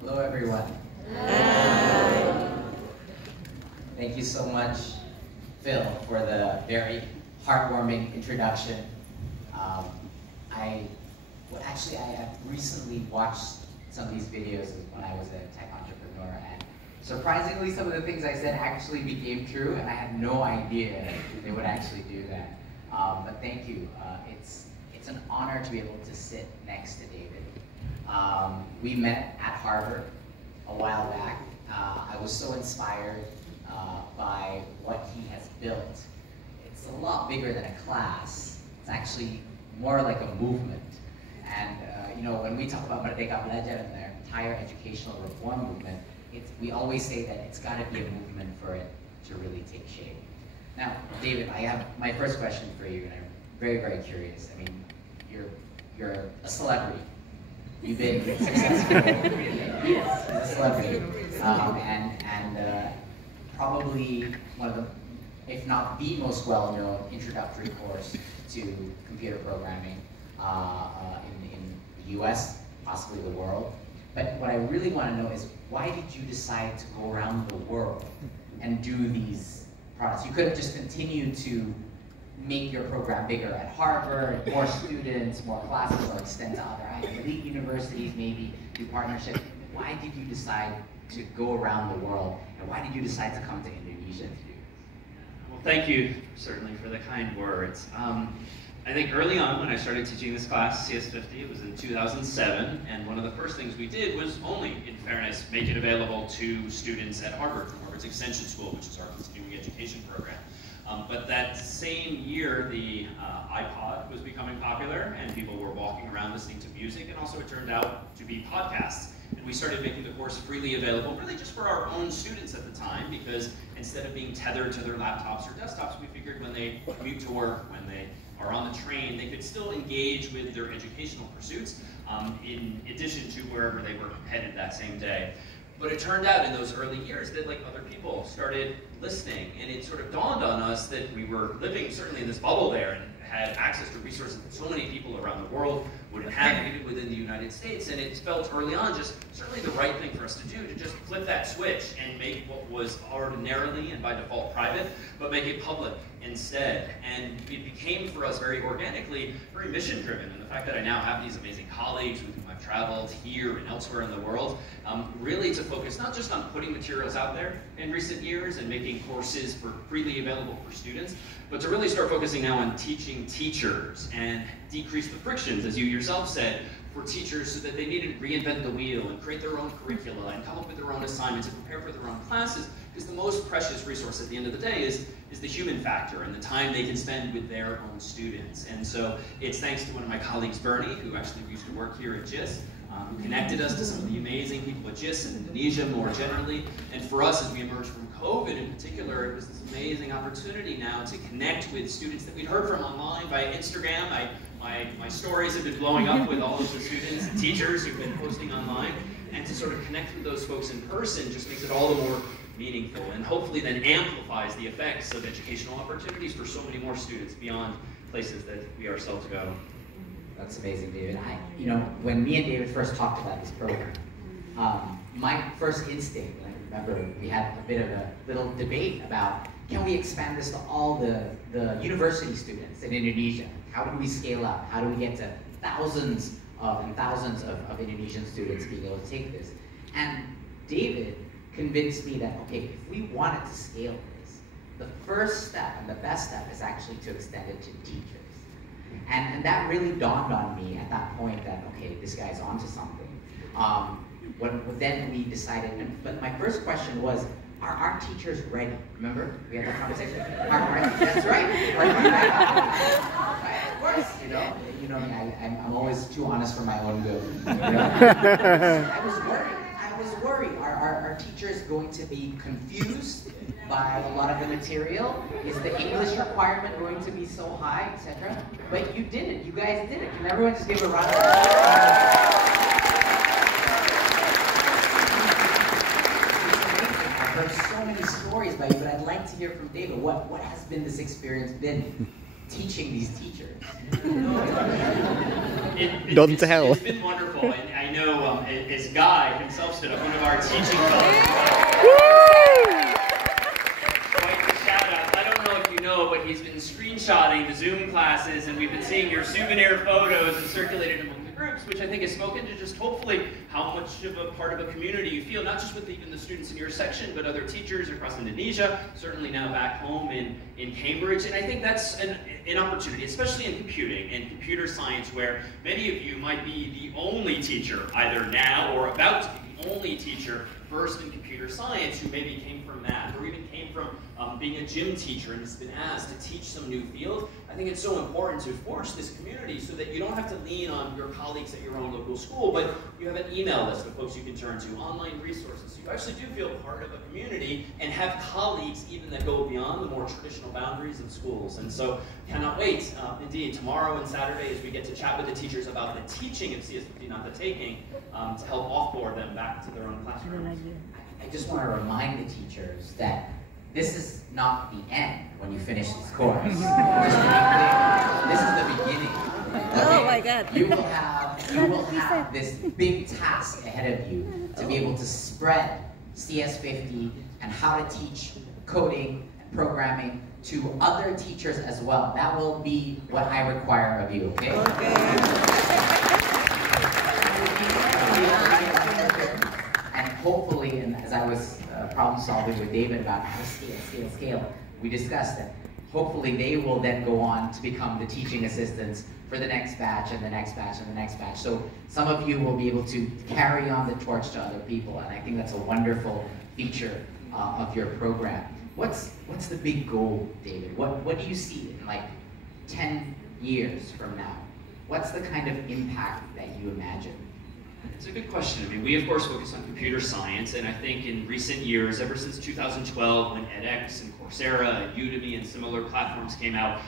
Hello, everyone. Hi. Thank you so much, Phil, for the very heartwarming introduction. I have recently watched some of these videos when I was a tech entrepreneur, and surprisingly, some of the things I said actually became true, and I had no idea they would actually do that. But thank you. It's an honor to be able to sit next to David. We met at Harvard a while back. I was so inspired by what he has built. It's a lot bigger than a class. It's actually more like a movement. And when we talk about Merdeka Belajar and their entire educational reform movement, we always say that it's got to be a movement for it to really take shape. Now, David, I have my first question for you, and I'm very, very curious. I mean, you're a celebrity. You've been successful. Yes, a celebrity, and probably one of the, if not the most well-known introductory course to computer programming in the U.S., possibly the world. But what I really want to know is, why did you decide to go around the world and do these products? You could have just continued to make your program bigger at Harvard, more students, more classes, or extend to other Ivy League universities, maybe do partnerships. Why did you decide to go around the world, and why did you decide to come to Indonesia to do? Well, thank you certainly for the kind words. I think early on when I started teaching this class, CS50, it was in 2007, and one of the first things we did was only, in fairness, make it available to students at Harvard, from Harvard's Extension School, which is our continuing education program. But that same year, the iPod was becoming popular, and people were walking around listening to music, and also it turned out to be podcasts. And we started making the course freely available, really just for our own students at the time, because instead of being tethered to their laptops or desktops, we figured when they commute to work, when they are on the train, they could still engage with their educational pursuits in addition to wherever they were headed that same day. But it turned out in those early years that, like, other people started listening, and it sort of dawned on us that we were living certainly in this bubble there and had access to resources that so many people around the world wouldn't have, even within the United States. And it felt early on just certainly the right thing for us to do, to just flip that switch and make what was ordinarily and by default private, but make it public instead. And it became for us very organically, very mission driven. And the fact that I now have these amazing colleagues with whom I've traveled here and elsewhere in the world, really to focus not just on putting materials out there in recent years and making courses freely available for students, but to really start focusing now on teaching teachers and decrease the frictions, as you yourself said, for teachers, so that they needed to reinvent the wheel and create their own curricula and come up with their own assignments and prepare for their own classes, because the most precious resource at the end of the day is the human factor and the time they can spend with their own students. And so it's thanks to one of my colleagues, Bernie, who actually used to work here at GIS, who connected us to some of the amazing people at GIS and Indonesia more generally. And for us, as we emerged from COVID in particular, it was this amazing opportunity now to connect with students that we'd heard from online by Instagram. My stories have been blowing up with all of the students and teachers who've been posting online, and to sort of connect with those folks in person just makes it all the more meaningful, and hopefully then amplifies the effects of educational opportunities for so many more students beyond places that we ourselves go. That's amazing, David. When me and David first talked about this program, my first instinct, and I remember we had a bit of a little debate about, can we expand this to all the university students in Indonesia? How do we scale up? How do we get to thousands and thousands of Indonesian students being able to take this? And David convinced me that, okay, if we wanted to scale this, the first step and the best step is actually to extend it to teachers. And that really dawned on me at that point that, okay, this guy's onto something. Then we decided, but my first question was, are our teachers ready? Remember, we had that conversation. That's right. Of course, you know me. I'm always too honest for my own good. I was worried. Are teachers going to be confused by a lot of the material? Is the English requirement going to be so high, etc.? But you did it. You guys did it. Can everyone just give a round of applause? I've heard so many stories about you, but I'd like to hear from David. What has been this experience been teaching these teachers? Don't tell. It's been wonderful, and I know as Guy himself stood up, one of our teaching fellows. Quite the shout out. I don't know if you know, but he's been screenshotting the Zoom classes, and we've been seeing your souvenir photos and circulated among the groups, which I think has spoken to just hopefully how much of a part of a community you feel, not just with even the students in your section, but other teachers across Indonesia, certainly now back home in Cambridge. And I think that's an opportunity, especially in computing and computer science, where many of you might be the only teacher, either now or about to be the only teacher versed in computer science, who maybe came from math or even came from being a gym teacher and has been asked to teach some new field. I think it's so important to forge this community so that you don't have to lean on your colleagues at your own local school, but you have an email list of folks you can turn to, online resources. So you actually do feel part of a community and have colleagues even that go beyond the more traditional boundaries of schools. And so cannot wait, indeed, tomorrow and Saturday as we get to chat with the teachers about the teaching of CS50, not the taking, to help offboard them back to their own classrooms. I just want to remind the teachers that this is not the end when you finish this course. Just to be clear, this is the beginning. Okay? Oh my God. You will have this big task ahead of you to be able to spread CS50 and how to teach coding and programming to other teachers as well. That will be what I require of you, okay? And hopefully, and as I was problem solving with David about how to scale, we discussed that hopefully they will then go on to become the teaching assistants for the next batch and the next batch and the next batch. So some of you will be able to carry on the torch to other people, and I think that's a wonderful feature of your program. What's the big goal, David? What do you see in like 10 years from now? What's the kind of impact that you imagine? It's a good question. I mean, we of course focus on computer science, and I think in recent years, ever since 2012, when edX and Coursera and Udemy and similar platforms came out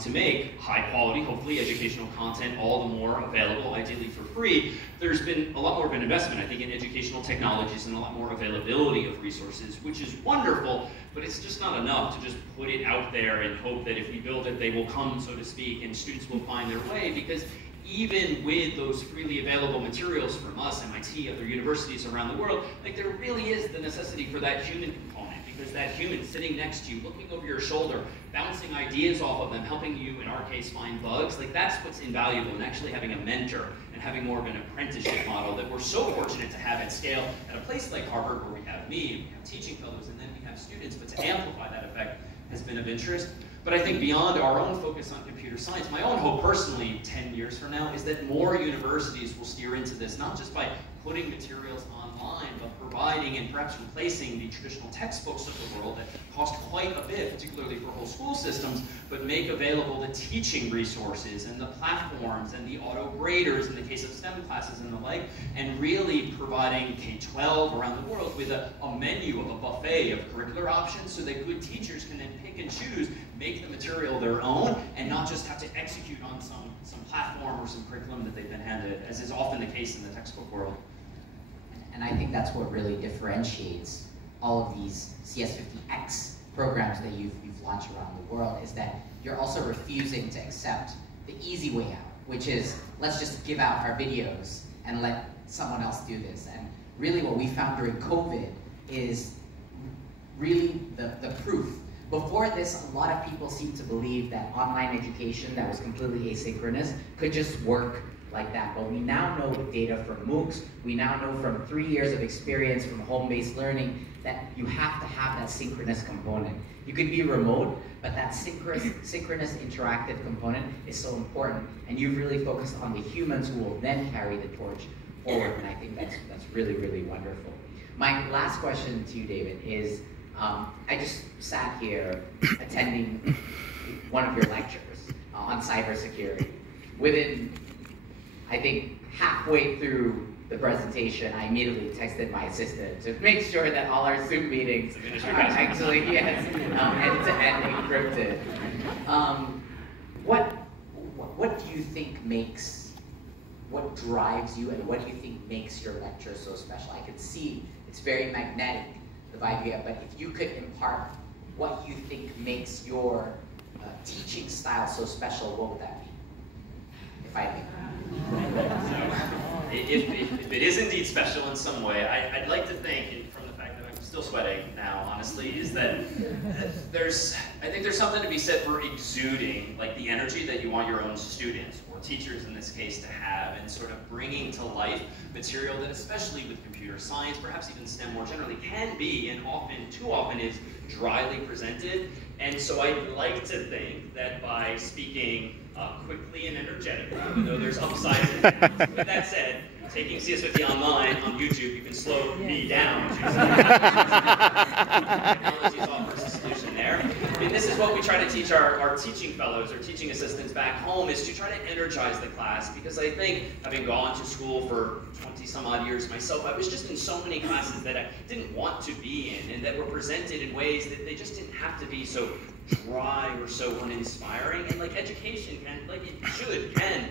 to make high quality, hopefully educational content all the more available, ideally for free, there's been a lot more of an investment, I think, in educational technologies and a lot more availability of resources, which is wonderful, but it's just not enough to just put it out there and hope that if we build it, they will come, so to speak, and students will find their way, because even with those freely available materials from us, MIT, other universities around the world, like there really is the necessity for that human component, because that human sitting next to you, looking over your shoulder, bouncing ideas off of them, helping you, in our case, find bugs, like that's what's invaluable, and actually having a mentor and having more of an apprenticeship model that we're so fortunate to have at scale at a place like Harvard, where we have me, we have teaching fellows, and then we have students, but to amplify that effect has been of interest. But I think beyond our own focus on computer science, my own hope personally 10 years from now is that more universities will steer into this, not just by putting materials online, but providing and perhaps replacing the traditional textbooks of the world that cost quite a bit, particularly for whole school systems, but make available the teaching resources and the platforms and the auto graders in the case of STEM classes and the like, and really providing K-12 around the world with a menu of a buffet of curricular options so that good teachers can then pick and choose, make the material their own, and not just have to execute on some platform or some curriculum that they've been handed, as is often the case in the textbook world. And I think that's what really differentiates all of these CS50x programs that you've launched around the world, is that you're also refusing to accept the easy way out, which is, let's just give out our videos and let someone else do this. And really what we found during COVID is really the proof. Before this, a lot of people seemed to believe that online education that was completely asynchronous could just work like that. But we now know with data from MOOCs, we now know from 3 years of experience from home-based learning that you have to have that synchronous component. You could be remote, but that synchronous interactive component is so important. And you've really focused on the humans who will then carry the torch forward, and I think that's really, really wonderful. My last question to you, David, is I just sat here attending one of your lectures on cybersecurity. Within, I think, halfway through the presentation, I immediately texted my assistant to make sure that all our Zoom meetings are actually, yes, end-to-end encrypted. What do you think what drives you, and what do you think makes your lecture so special? I can see it's very magnetic, the vibe you have, but if you could impart what you think makes your teaching style so special, what would that be? If I may. if it is indeed special in some way, I'd like to think, and from the fact that I'm still sweating now, honestly, is that I think there's something to be said for exuding like the energy that you want your own students, or teachers in this case, to have, and sort of bringing to life material that, especially with computer science, perhaps even STEM more generally, can be, and too often is, dryly presented. And so I'd like to think that by speaking quickly and energetically, even though there's upsides and downs. With that said, taking CS50 online on YouTube, you can slow me down. Technology offers a solution there. And this is what we try to teach our teaching fellows or teaching assistants back home, is to try to energize the class. Because I think, having gone to school for 20 some odd years myself, I was just in so many classes that I didn't want to be in, and that were presented in ways that they just didn't have to be so dry or so uninspiring. And like education can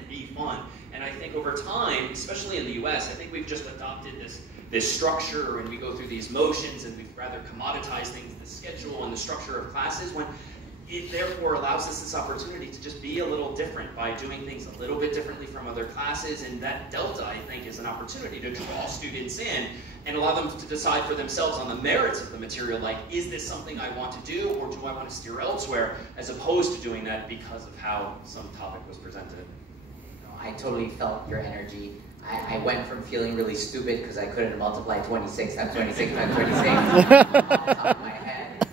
be fun. And I think over time, especially in the US, I think we've just adopted this structure, and we go through these motions, and we've rather commoditized things, the schedule and the structure of classes, when it therefore allows us this opportunity to just be a little different by doing things a little bit differently from other classes. And that delta, I think, is an opportunity to draw students in and allow them to decide for themselves on the merits of the material, like, is this something I want to do, or do I want to steer elsewhere, as opposed to doing that because of how some topic was presented. I totally felt your energy. I went from feeling really stupid because I couldn't multiply 26 times 26 times 26 off the top of my head.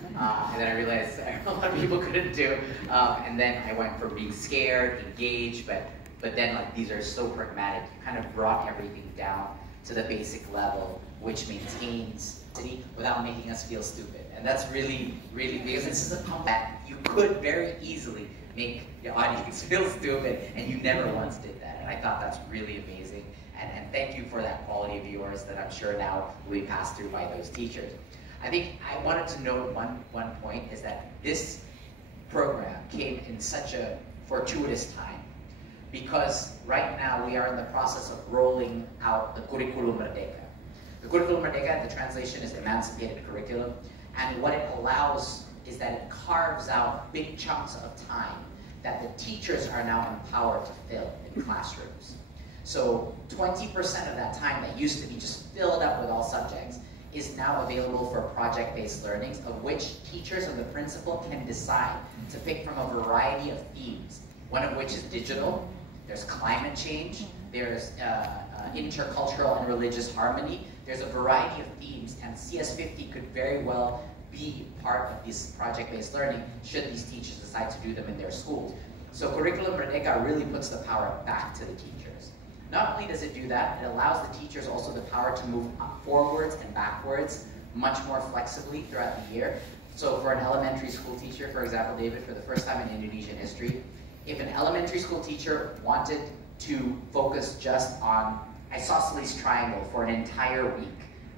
And then I realized a lot of people couldn't do. And then I went from being scared, engaged, but then like these are so pragmatic. You kind of brought everything down to the basic level, which maintains city without making us feel stupid. And that's really, really, because this is a comeback. You could very easily make your audience feel stupid, and you never once did that. And I thought that's really amazing. And thank you for that quality of yours that I'm sure now will be passed through by those teachers. I think I wanted to note one point, is that this program came in such a fortuitous time, because right now we are in the process of rolling out the Curriculum Merdeka. The Curriculum Merdeka, the translation is emancipated curriculum, and what it allows is that it carves out big chunks of time that the teachers are now empowered to fill in classrooms. So 20% of that time that used to be just filled up with all subjects is now available for project-based learnings, of which teachers and the principal can decide to pick from a variety of themes, one of which is digital, there's climate change, there's intercultural and religious harmony, there's a variety of themes, and CS50 could very well be part of this project-based learning should these teachers decide to do them in their schools. So Curriculum Merdeka really puts the power back to the teachers. Not only does it do that, it allows the teachers also the power to move forwards and backwards much more flexibly throughout the year. So for an elementary school teacher, for example, David, for the first time in Indonesian history, if an elementary school teacher wanted to focus just on isosceles triangle for an entire week,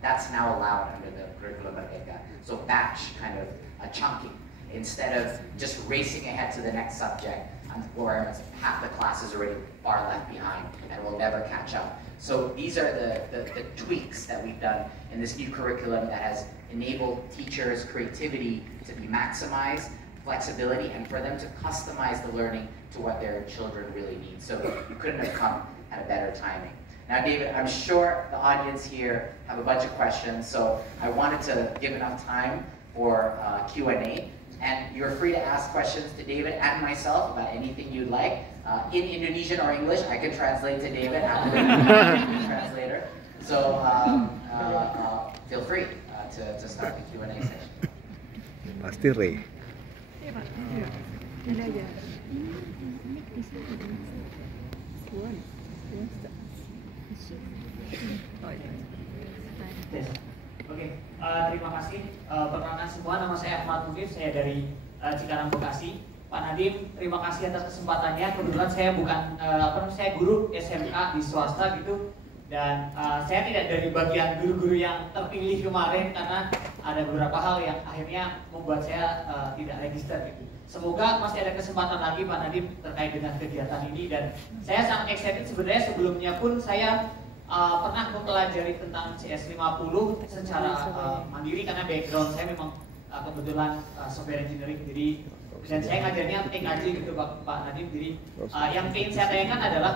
that's now allowed under the Curriculum Merdeka. So batch kind of chunking, instead of just racing ahead to the next subject, or half the class is already far left behind and will never catch up. So these are the tweaks that we've done in this new curriculum that has enabled teachers' creativity to be maximized, flexibility, and for them to customize the learning to what their children really need. So you couldn't have come at a better timing. Now, David, I'm sure the audience here have a bunch of questions, so I wanted to give enough time for Q&A. And you're free to ask questions to David and myself about anything you'd like. In Indonesian or English, I can translate to David after the translator. So feel free to start the Q&A session. Pasti, Ray. Oke, terima kasih. Perkenalkan semua, nama saya Ahmad Munif, saya dari Cikarang, Bekasi. Pak Nadiem, terima kasih atas kesempatannya. Kebetulan saya bukan, saya guru SMA di swasta gitu, dan saya tidak dari bagian guru-guru yang terpilih kemarin karena ada beberapa hal yang akhirnya membuat saya tidak register gitu. Semoga masih ada kesempatan lagi Pak Nadiem terkait dengan kegiatan ini, dan saya sangat excited. Sebenarnya sebelumnya pun saya pernah mempelajari tentang CS50 secara mandiri karena background saya memang kebetulan software engineering, jadi dan saya ngajarnya TKJ gitu Pak Nadiem. Jadi yang ingin saya tanyakan adalah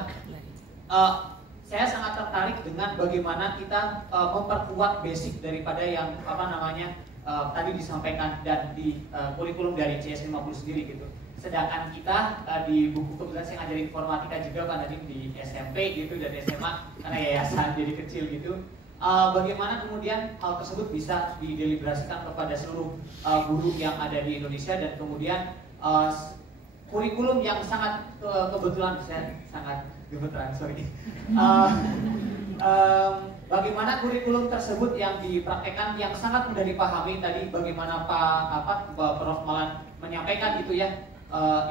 saya sangat tertarik dengan bagaimana kita memperkuat basic daripada yang tadi disampaikan dan di kurikulum dari CS50 sendiri gitu. Sedangkan kita di buku, kebetulan saya ngajarin informatika juga Pak Nadiem di SMP gitu dan SMA karena yayasan jadi kecil gitu. Bagaimana kemudian hal tersebut bisa dideliberasikan kepada seluruh guru yang ada di Indonesia, dan kemudian kurikulum yang sangat kebetulan saya sangat gemeteran, sorry. Bagaimana kurikulum tersebut yang dipraktekkan yang sangat mudah dipahami tadi, bagaimana Prof Malan menyampaikan gitu ya,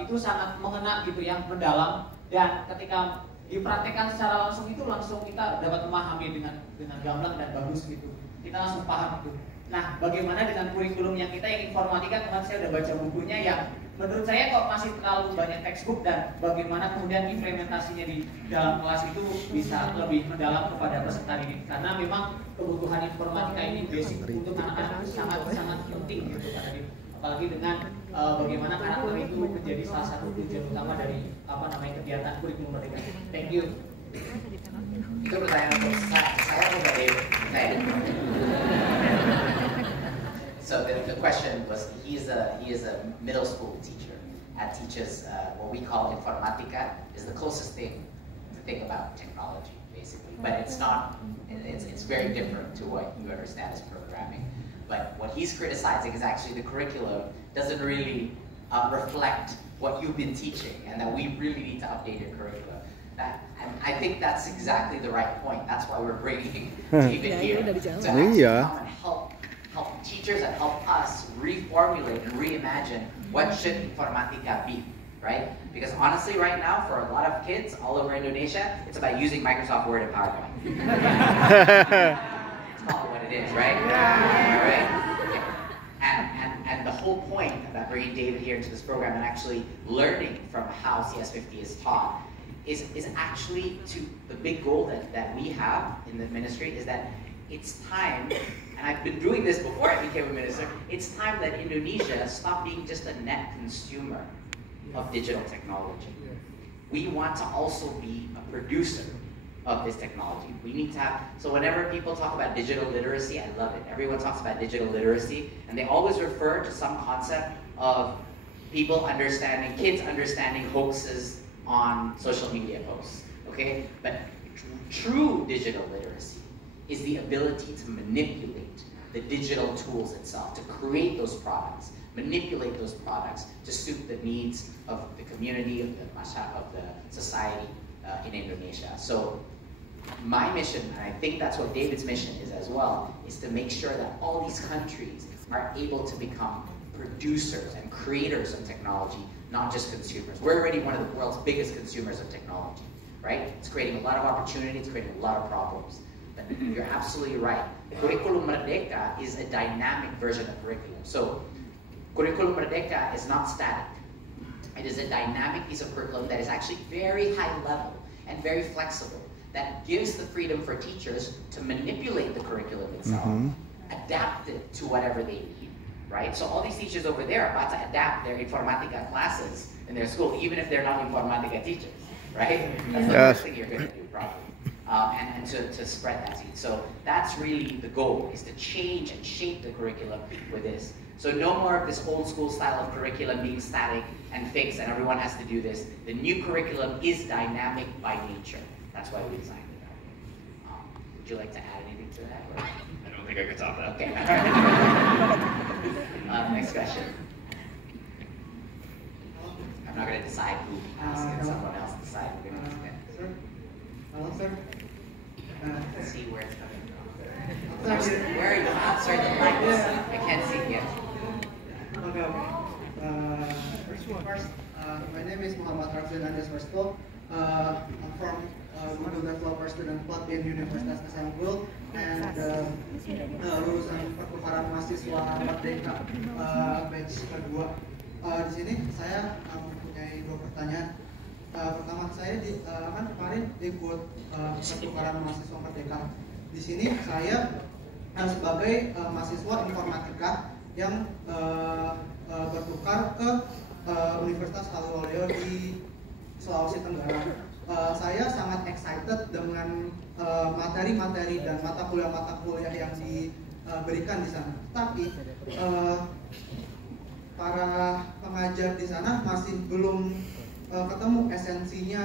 itu sangat mengena gitu ya, mendalam, dan ketika dipraktekkan secara langsung itu langsung kita dapat memahami dengan gamblang dan bagus gitu, kita langsung paham gitu. Nah, bagaimana dengan kurikulum yang kita yang informatika, kemarin saya udah baca bukunya yang menurut saya kok masih terlalu banyak textbook, dan bagaimana kemudian implementasinya di dalam kelas itu bisa lebih mendalam kepada peserta didik, karena memang kebutuhan informatika ini basic untuk anak-anak itu sangat penting gitu kan, apalagi dengan bagaimana karakter itu menjadi salah satu tujuan utama dari kegiatan kurikulum merdeka. Thank you. Itu pertanyaan untuk saya atau David? So the question was, he is a middle school teacher and teaches what we call informatica, is the closest thing to think about technology, basically. But it's not, it's very different to what you understand as programming. But what he's criticizing is actually the curriculum doesn't really reflect what you've been teaching, and that we really need to update your curriculum. And I think that's exactly the right point. That's why we're bringing David here to actually come and help teachers and help us reformulate and reimagine what should informatica be, right? Because honestly, right now, for a lot of kids all over Indonesia, it's about using Microsoft Word and PowerPoint. It's called what it is, right? All right? And the whole point about bringing David here into this program and actually learning from how CS50 is taught is actually to the big goal that we have in the ministry, is that it's time, and I've been doing this before I became a minister, it's time that Indonesia stop being just a net consumer of digital technology. We want to also be a producer of this technology. We need to have, so whenever people talk about digital literacy, I love it. Everyone talks about digital literacy, and they always refer to some concept of people understanding, kids understanding hoaxes on social media posts, okay? But true digital literacy is the ability to manipulate the digital tools itself, to create those products, manipulate those products to suit the needs of the community, of the society in Indonesia. So my mission, and I think that's what David's mission is as well, is to make sure that all these countries are able to become producers and creators of technology, not just consumers. We're already one of the world's biggest consumers of technology, right? It's creating a lot of opportunity, it's creating a lot of problems. But you're absolutely right. Kurikulum Merdeka is a dynamic version of curriculum. So Kurikulum Merdeka is not static. It is a dynamic piece of curriculum that is actually very high level and very flexible, that gives the freedom for teachers to manipulate the curriculum itself, adapt it to whatever they need, right? So all these teachers over there are about to adapt their informatica classes in their school, even if they're not informatica teachers, right? That's the first thing you're going to do, probably. And to spread that seed. So that's really the goal, is to change and shape the curriculum with this. So no more of this old school style of curriculum being static and fixed and everyone has to do this. The new curriculum is dynamic by nature. That's why we designed it that way. Would you like to add anything to that? Or? I don't think I could top that. Okay. Next question. I'm not going to decide who asks it. Someone else decide who going to ask it. Sir? Hello, sir? Let's see where it's coming from. Where are you? I'm sorry, the mic is, I can't see yet. Okay. First, my name is Muhammad Rafzan Andeswarsto. I'm from Google Developer Student Club in Universitas Kesanggul, and lulusan pertukaran mahasiswa Merdeka batch kedua. Di sini saya mempunyai dua pertanyaan. Pertama, saya kan kemarin ikut pertukaran mahasiswa Merdeka. Di sini saya sebagai mahasiswa informatika yang bertukar ke Universitas Haliluleo di Sulawesi Tenggara. saya sangat excited dengan materi-materi dan mata kuliah yang diberikan di sana. Tapi para pengajar di sana masih belum ketemu esensinya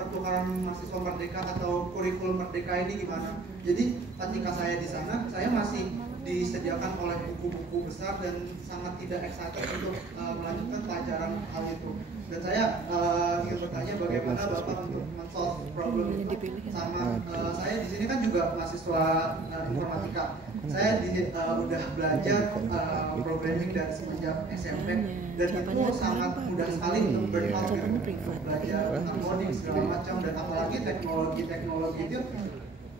pertukaran mahasiswa merdeka atau kurikulum merdeka ini gimana. Jadi ketika saya di sana, saya masih disediakan oleh buku-buku besar dan sangat tidak excited untuk melanjutkan pelajaran hal itu. Dan saya ingin bertanya bagaimana Bapak untuk men-solve problem itu. Sama saya di sini kan juga mahasiswa informatika. Saya udah belajar programming dari semenjak SMP dan itu sangat mudah sekali untuk burnout gitu. Belajar tentang coding segala macam dan apalagi teknologi itu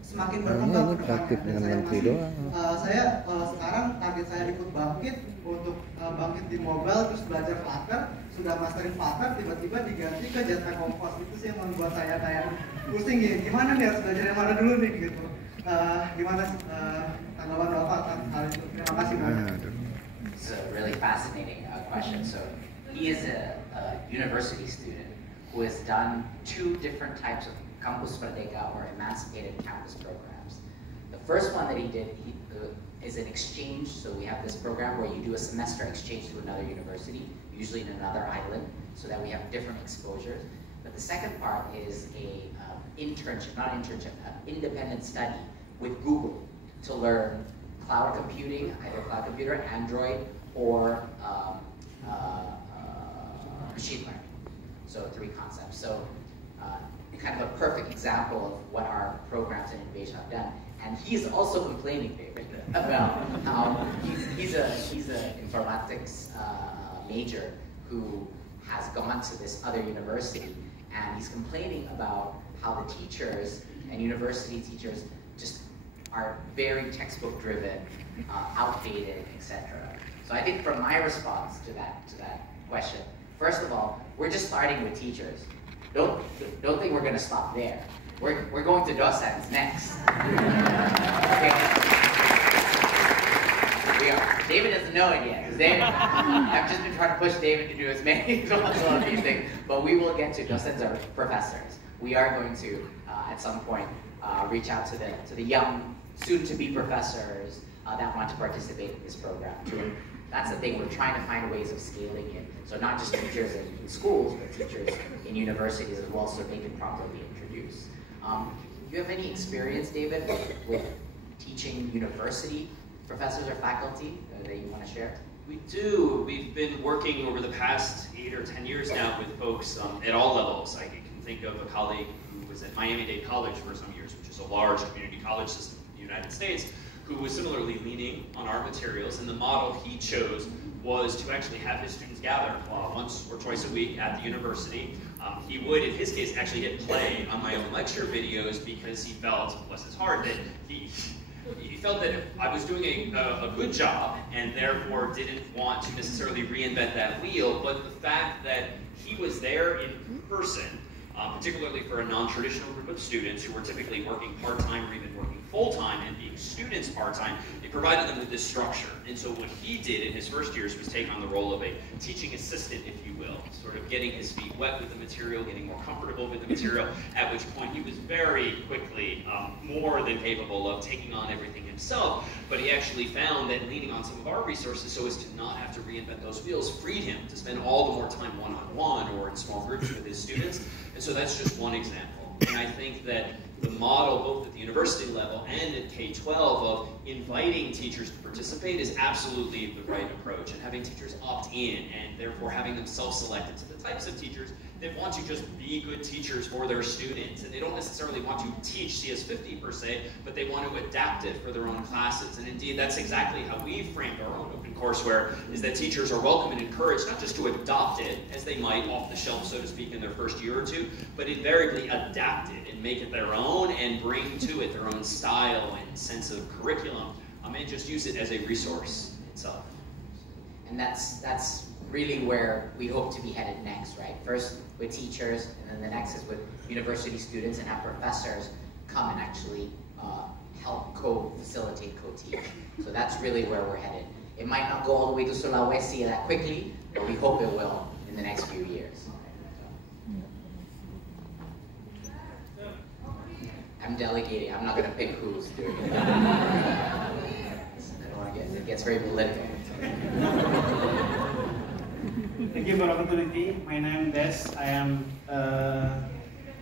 semakin berkembang ke depannya. Saya sekarang target saya ikut bangkit untuk bangkit di mobile, terus belajar Flutter, sudah mastering Flutter, tiba-tiba diganti ke Java Compose. Itu sih yang membuat saya kayak pusing ya, gimana nih harus belajar yang mana dulu nih gitu. Gimana tanggapan Bapak tentang hal itu? Terima kasih banyak. It's a really fascinating question. So he is a university student who has done 2 different types of Campus Merdeka or emancipated campus programs. The first one that he did is an exchange. So we have this program where you do a semester exchange to another university, usually in another island, so that we have different exposures. But the second part is a independent study with Google to learn cloud computing, either cloud computer, Android, or machine learning. So 3 concepts. So kind of a perfect example of what our programs and innovation have done. And he's also complaining, David, about how he's an informatics major who has gone to this other university, and he's complaining about how the teachers and university teachers just are very textbook driven, outdated, etc. So I think from my response to that question, first of all, we're just starting with teachers. Don't think we're going to stop there. We're going to docents next. Okay. We are. David doesn't know it yet, because I've just been trying to push David to do as many of these things. But we will get to docents or professors. We are going to at some point reach out to the young, soon-to-be professors that want to participate in this program too. That's the thing, we're trying to find ways of scaling it. So not just teachers in schools, but teachers in universities as well, so they can properly introduce. Do you have any experience, David, with teaching university professors or faculty that you want to share? We do. We've been working over the past 8 or 10 years now with folks at all levels. I can think of a colleague who was at Miami-Dade College for some years, which is a large community college system in the United States, who was similarly leaning on our materials, and the model he chose was to actually have his students gather once or twice a week at the university. He would, in his case, actually hit play on my own lecture videos because he felt, bless his heart, that he felt that I was doing a good job and therefore didn't want to necessarily reinvent that wheel, but the fact that he was there in person, particularly for a non-traditional group of students who were typically working part-time or even working full-time and being students part-time, it provided them with this structure. And so what he did in his first years was take on the role of a teaching assistant, if you will, sort of getting his feet wet with the material, getting more comfortable with the material, at which point he was very quickly more than capable of taking on everything himself. But he actually found that leaning on some of our resources so as to not have to reinvent those wheels freed him to spend all the more time one-on-one or in small groups with his students. And so that's just one example. And I think that the model, both at the university level and at K-12, of inviting teachers to participate is absolutely the right approach. And having teachers opt in, and therefore having them self-select into the types of teachers that want to just be good teachers for their students. And they don't necessarily want to teach CS50 per se, but they want to adapt it for their own classes. And indeed, that's exactly how we framed our own open courseware, is that teachers are welcome and encouraged not just to adopt it, as they might off the shelf, so to speak, in their first year or two, but invariably adapt it and make it their own and bring to it their own style and sense of curriculum, and just use it as a resource itself. And that's really where we hope to be headed next, right? First with teachers, and then the next is with university students, and have professors come and actually help co-facilitate, co-teach. So that's really where we're headed. It might not go all the way to Sulawesi that quickly, but we hope it will in the next few years. I'm delegating. I'm not going to pick who's doing it. I don't want to get, it gets very political. Thank you for the opportunity. My name is Des. I am a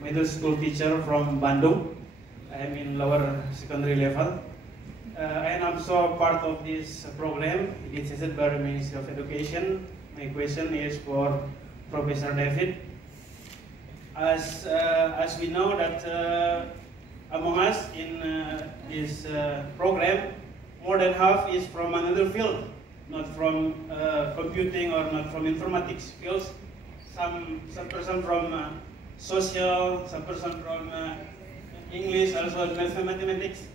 middle school teacher from Bandung. I am in lower secondary level. I am also part of this program initiated by the Ministry of Education. My question is for Professor David. As we know that among us in this program, more than half is from another field, not from computing or not from informatics fields. Some person from social, some person from English, also mathematics.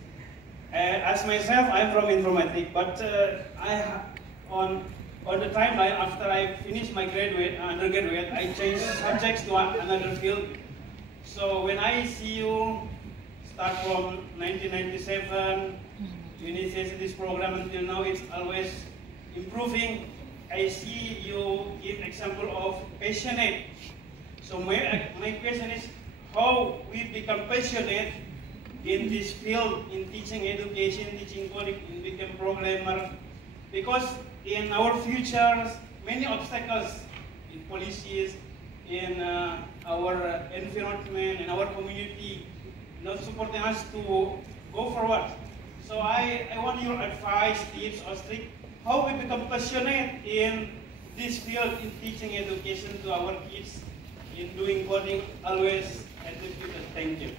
As myself, I'm from informatics, but on the timeline after I finished my undergraduate, I changed subjects to another field. So when I see you start from 1997, you initiated this program until now, it's always improving. I see you give example of passionate. So my question is, how we become passionate in this field, in teaching education, teaching coding, in become programmer, because in our futures, many obstacles in policies, in our environment, in our community, not supporting us to go forward. So I want your advice, tips, or tricks, how we become passionate in this field, in teaching education to our kids, in doing coding, always at the future. Thank you.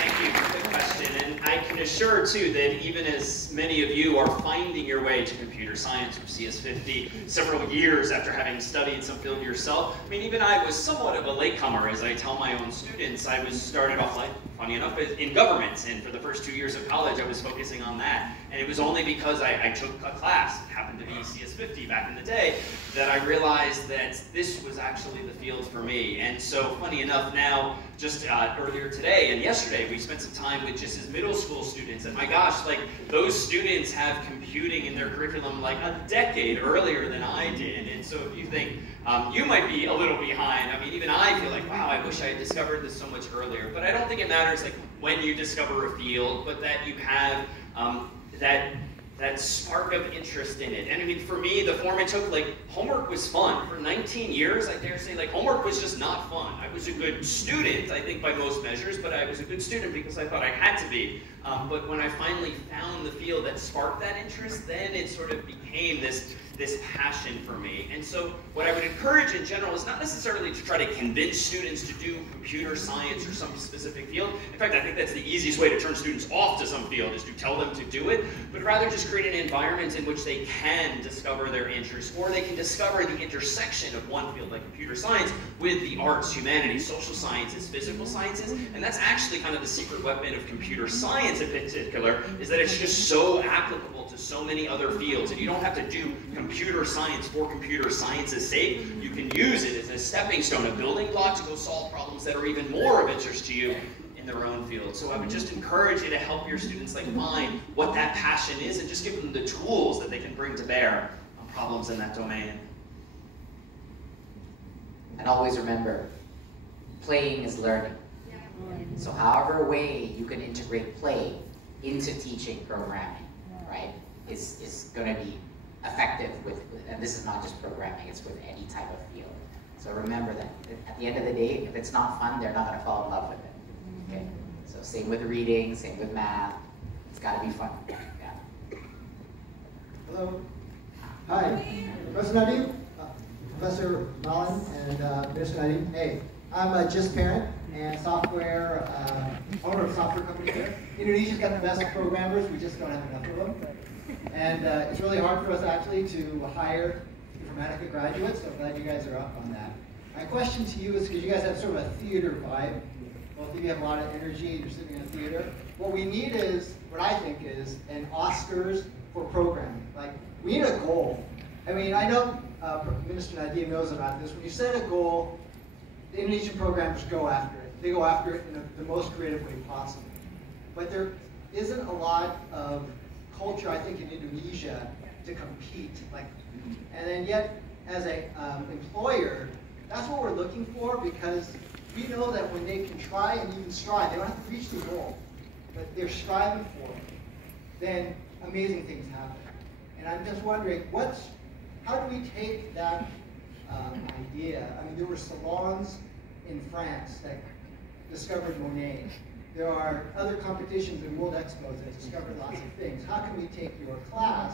Thank you for the question, and I can assure too that even as many of you are finding your way to computer science or CS50 several years after having studied some field yourself, I mean, even I was somewhat of a latecomer. As I tell my own students, I was started off, like, funny enough, in government, and for the first 2 years of college I was focusing on that, and it was only because I took a class, it happened to be CS50 back in the day, that I realized that this was actually the field for me. And so, funny enough, now, just earlier today and yesterday, we spent some time with just as middle school students, and my gosh, like, those students have computing in their curriculum like a decade earlier than I did. And so if you think you might be a little behind, I mean, even I feel like, wow, I wish I had discovered this so much earlier. But I don't think it matters like when you discover a field, but that you have that spark of interest in it. And I mean, for me, the form it took, like, homework was fun. For 19 years, I dare say, like, homework was just not fun. I was a good student, I think, by most measures, but I was a good student because I thought I had to be. But when I finally found the field that sparked that interest, then it sort of became this passion for me. And so what I would encourage in general is not necessarily to try to convince students to do computer science or some specific field. In fact, I think that's the easiest way to turn students off to some field, is to tell them to do it, but rather just create an environment in which they can discover their interests, or they can discover the intersection of one field like computer science with the arts, humanities, social sciences, physical sciences. And that's actually kind of the secret weapon of computer science in particular, is that it's just so applicable to so many other fields, and you don't have to do computer science for computer science's sake. You can use it as a stepping stone, a building block to go solve problems that are even more of interest to you in their own field. So I would just encourage you to help your students like find what that passion is, and just give them the tools that they can bring to bear on problems in that domain. And always remember, playing is learning. So however way you can integrate play into teaching programming, right, is going to be effective with, and this is not just programming, it's with any type of field. So remember that at the end of the day, if it's not fun, they're not going to fall in love with it. Okay? So same with reading, same with math, it's got to be fun. Yeah. Hello. Hi. Professor Nadiem, Professor Malan, and Mr. Nadiem. Hey, I'm a JIST parent and software, owner of software company here. Indonesia's got the best programmers, we just don't have enough of them. And it's really hard for us actually to hire Informatica graduates, so I'm glad you guys are up on that. My question to you is, because you guys have sort of a theater vibe, both of you have a lot of energy, you're sitting in a theater. What we need is, what I think is, an Oscars for programming. Like, we need a goal. I mean, I know Minister Nadiem knows about this. When you set a goal, the Indonesian programmers go after it. They go after it in the most creative way possible. But there isn't a lot of culture, I think, in Indonesia to compete. Like, and then yet, as an employer, that's what we're looking for, because we know that when they can try and even strive, they don't have to reach the goal, but they're striving for it, then amazing things happen. And I'm just wondering, how do we take that idea? I mean, there were salons in France that discovered Monet. There are other competitions and world expos that discovered lots of things. How can we take your class,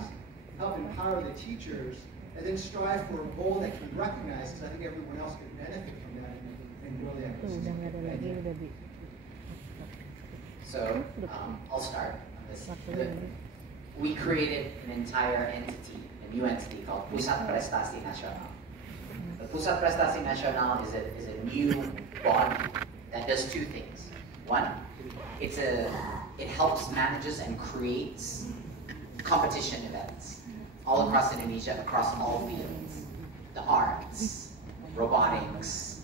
help empower the teachers, and then strive for a goal that can be recognized, because I think everyone else can benefit from that and grow the ecosystem. So, I'll start on this. We created an entire entity, a new entity called Pusat Prestasi Nasional. The Pusat Prestasi Nasional is a new body that does two things. One, it helps manages and creates competition events all across Indonesia, across all fields. The arts, robotics,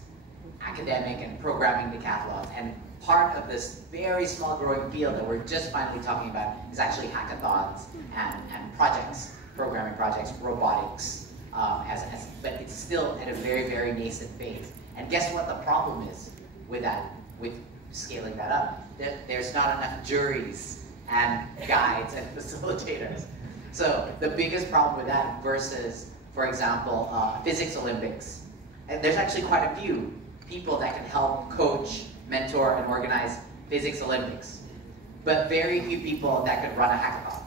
academic and programming decathlons. And part of this very small growing field that we're just finally talking about is actually hackathons and projects, programming projects, robotics, but it's still at a very, very nascent phase. And guess what the problem is with that, with scaling that up? There's not enough juries and guides and facilitators. So the biggest problem with that versus, for example, physics Olympics, and there's actually quite a few people that can help coach, mentor, and organize physics Olympics, but very few people that could run a hackathon.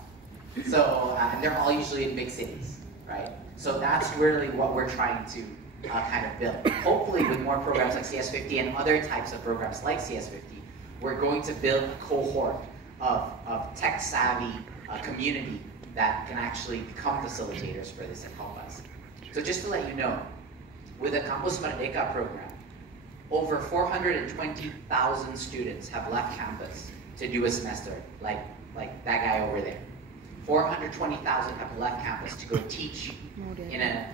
So, and they're all usually in big cities, right? So that's really what we're trying to kind of build. Hopefully with more programs like CS50 and other types of programs like CS50, we're going to build a cohort of tech-savvy community that can actually become facilitators for this and help us. So just to let you know, with the Campus Merdeka program, over 420,000 students have left campus to do a semester, like that guy over there. 420,000 have left campus to go teach in a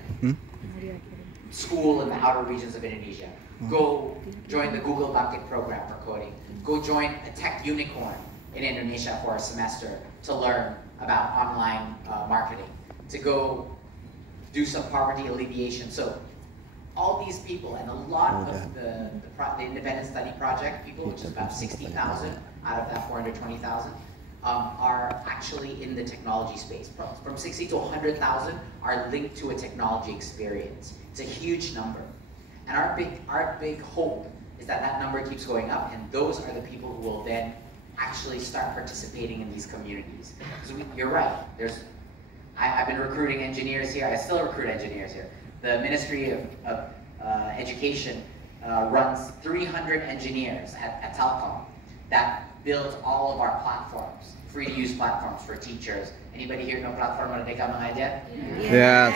school in the outer regions of Indonesia. Go join the Google Bucket program for coding. Go join a tech unicorn in Indonesia for a semester to learn about online marketing. To go do some poverty alleviation. So all these people and a lot of the independent study project people, which is about 60,000 out of that 420,000, are actually in the technology space. From 60 to 100,000 are linked to a technology experience. It's a huge number. And our big hope is that that number keeps going up, and those are the people who will then actually start participating in these communities. Because you're right, I've been recruiting engineers here, I still recruit engineers here. The Ministry of Education runs 300 engineers at Telkom that build all of our platforms, free-to-use platforms for teachers. Anybody here know platform Merdeka Mengajar? Yes.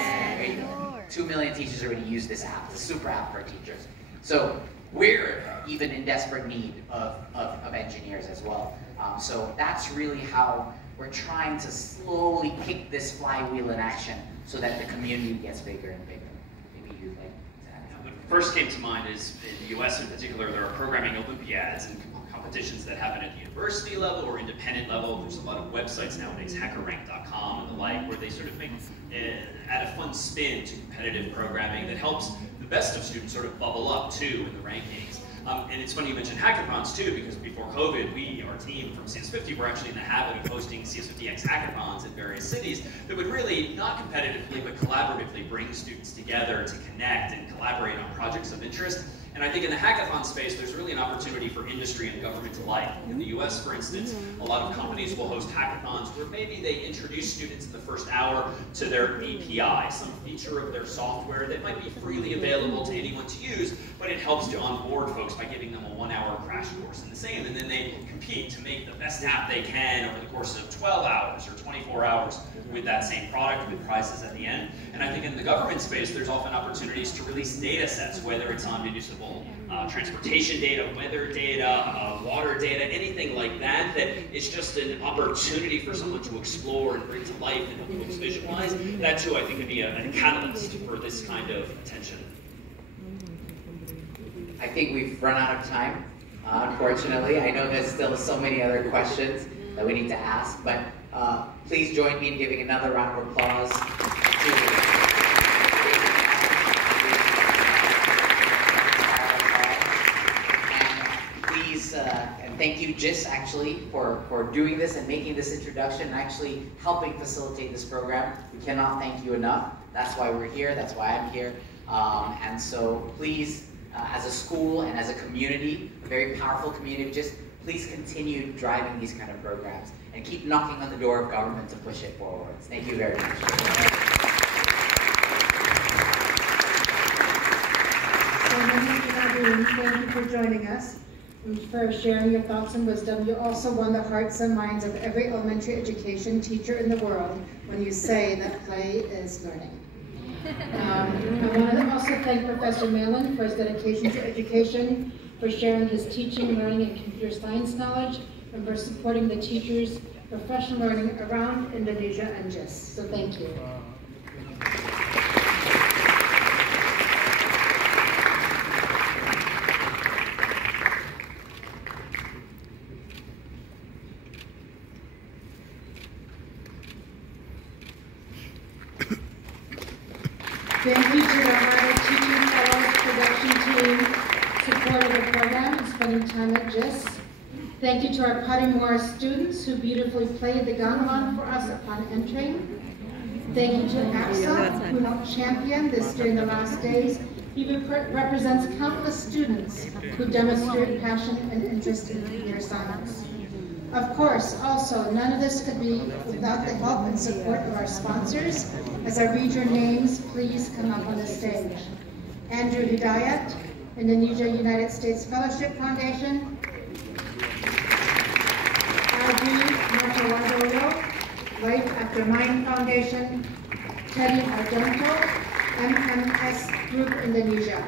2 million teachers already use this app. It's a super app for teachers. So we're even in desperate need of engineers as well. So that's really how we're trying to slowly kick this flywheel in action so that the community gets bigger and bigger. Maybe you'd like to add something. What first came to mind is in the US in particular, there are programming Olympiads and competitions that happen at the university level or independent level. There's a lot of websites nowadays, hackerrank.com and the like, where they sort of add a fun spin to competitive programming that helps the best of students sort of bubble up too in the rankings. And it's funny you mentioned hackathons too, because before COVID, our team from CS50, were actually in the habit of hosting CS50x hackathons in various cities that would really, not competitively, but collaboratively bring students together to connect and collaborate on projects of interest. And I think in the hackathon space, there's really an opportunity for industry and government alike. In the US, for instance, a lot of companies will host hackathons where maybe they introduce students in the first hour to their API, some feature of their software that might be freely available to anyone to use, but it helps to onboard folks by giving them a 1-hour crash course in the same, and then they compete to make the best app they can over the course of 12 hours or 24 hours with that same product with prizes at the end. And I think in the government space, there's often opportunities to release data sets, whether it's on municipal transportation data, weather data, water data, anything like that, that is just an opportunity for someone to explore and bring to life and help folks visualize. That too, I think, could be a catalyst for this kind of attention. I think we've run out of time, unfortunately. I know there's still so many other questions that we need to ask, but please join me in giving another round of applause to thank you, JIS, actually, for doing this and making this introduction and actually helping facilitate this program. We cannot thank you enough. That's why we're here. That's why I'm here. And so please, as a school and as a community, a very powerful community, just please continue driving these kind of programs and keep knocking on the door of government to push it forward. Thank you very much. Thank you for joining us and for sharing your thoughts and wisdom. You also won the hearts and minds of every elementary education teacher in the world when you say that play is learning. I want to also thank Professor Malan for his dedication to education, for sharing his teaching, learning, and computer science knowledge, and for supporting the teachers' professional learning around Indonesia and JIS. So thank you. Thank you to the Maret Teaching Fellows production team supporting the program and spending time at JIS. Thank you to our Padimura students who beautifully played the gamelan for us upon entering. Thank you to AXA who helped champion this during the last days. He represents countless students who demonstrate passion and interest in computer science. Of course, also, none of this could be without the help and support of our sponsors. As I read your names, please come up on the stage. Andrew Hidayat, Indonesia United States Fellowship Foundation. Aldi Martawadoyo, Life After Mine Foundation. Teddy Argento, MMS Group Indonesia.